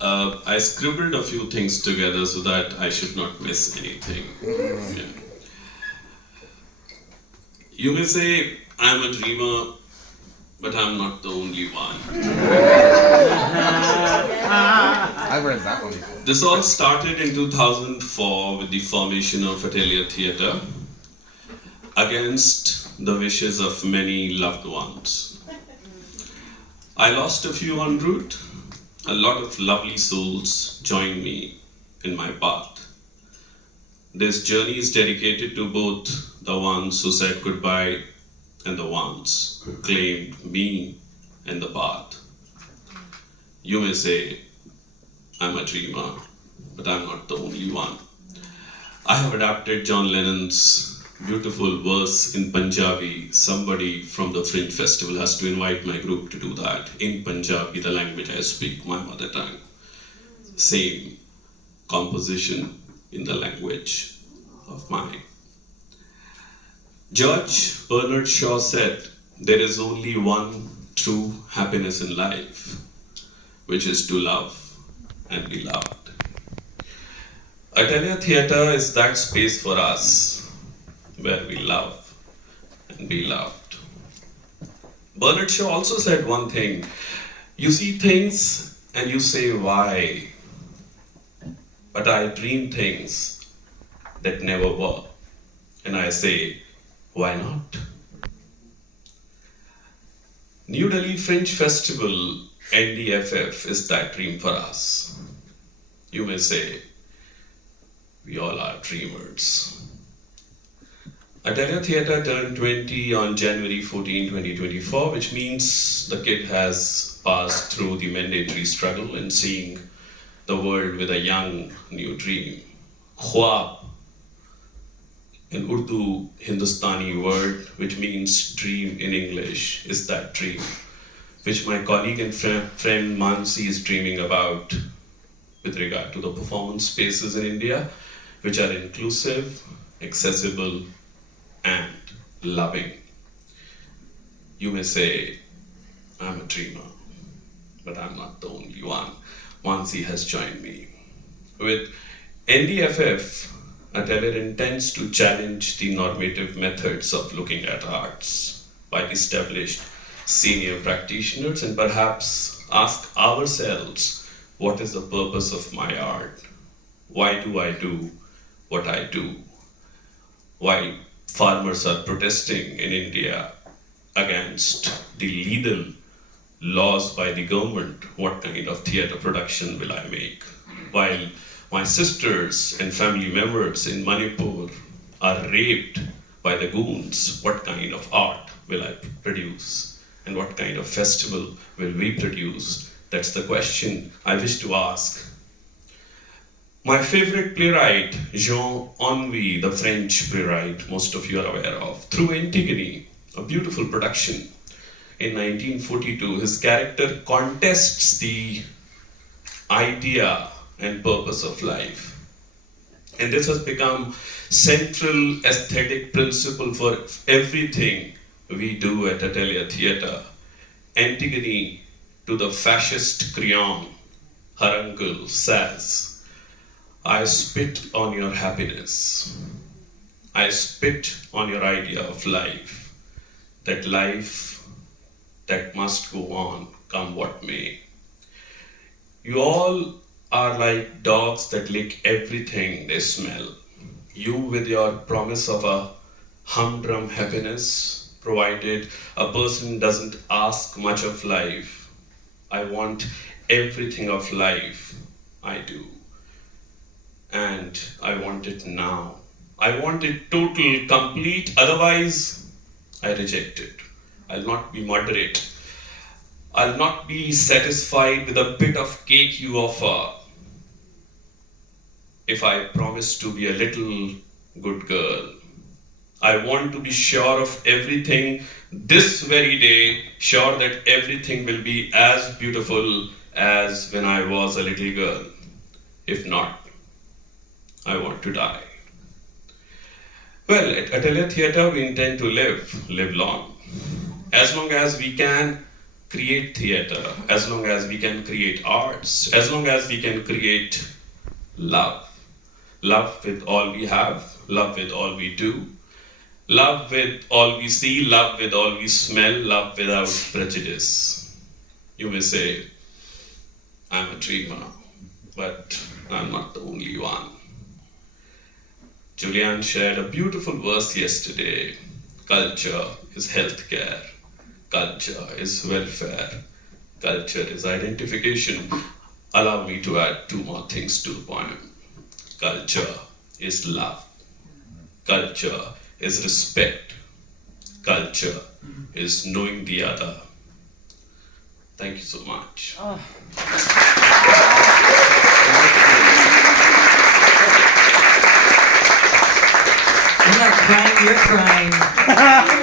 I scribbled a few things together so that I should not miss anything. Yeah. You may say I'm a dreamer, but I'm not the only one. I've read that one before. This all started in 2004 with the formation of Atelier Theatre against the wishes of many loved ones. I lost a few en route. A lot of lovely souls joined me in my path. This journey is dedicated to both the ones who said goodbye and the ones who claimed me and the path. You may say, I'm a dreamer, but I'm not the only one. I have adapted John Lennon's beautiful verse in Punjabi. Somebody from the Fringe Festival has to invite my group to do that in Punjabi, the language I speak, my mother tongue. Same composition in the language of mine. George Bernard Shaw said, there is only one true happiness in life, which is to love and be loved. Atelier Theatre is that space for us where we love and be loved. Bernard Shaw also said one thing, you see things and you say why, but I dream things that never were, and I say why not? New Delhi Fringe Festival, NDFF, is that dream for us. You may say, we all are dreamers. Atelier Theatre turned 20 on January 14, 2024, which means the kid has passed through the mandatory struggle in seeing the world with a young new dream. Khwab, in Urdu, Hindustani word, which means dream in English, is that dream, which my colleague and friend Mansi is dreaming about with regard to the performance spaces in India, which are inclusive, accessible, and loving. You may say, I'm a dreamer, but I'm not the only one. Mansi has joined me. With NDFF, Atelier intends to challenge the normative methods of looking at arts by established senior practitioners and perhaps ask ourselves, what is the purpose of my art? Why do I do what I do? While farmers are protesting in India against the legal laws by the government, what kind of theatre production will I make? While my sisters and family members in Manipur are raped by the goons, what kind of art will I produce? And what kind of festival will we produce? That's the question I wish to ask. My favorite playwright, Jean Anouilh, the French playwright most of you are aware of, through Antigone, a beautiful production in 1942, his character contests the idea and purpose of life. And this has become central aesthetic principle for everything we do at Atelier Theatre. Antigone to the fascist Creon, her uncle, says, I spit on your happiness. I spit on your idea of life. That life that must go on, come what may. You all are like dogs that lick everything they smell. You with your promise of a humdrum happiness, provided a person doesn't ask much of life. I want everything of life. I do. And I want it now. I want it total, complete, otherwise I reject it. I'll not be moderate. I'll not be satisfied with a bit of cake you offer if I promise to be a little good girl. I want to be sure of everything this very day, sure that everything will be as beautiful as when I was a little girl. If not, I want to die. Well, at Atelier Theatre, we intend to live long. As long as we can, create theater, as long as we can create arts, as long as we can create love. Love with all we have, love with all we do, love with all we see, love with all we smell, love without prejudice. You may say, I'm a dreamer, but I'm not the only one. Julianne shared a beautiful verse yesterday. Culture is healthcare. Culture is welfare. Culture is identification. Allow me to add two more things to the poem. Culture is love. Culture is respect. Culture is knowing the other. Thank you so much. I'm not crying, you're crying.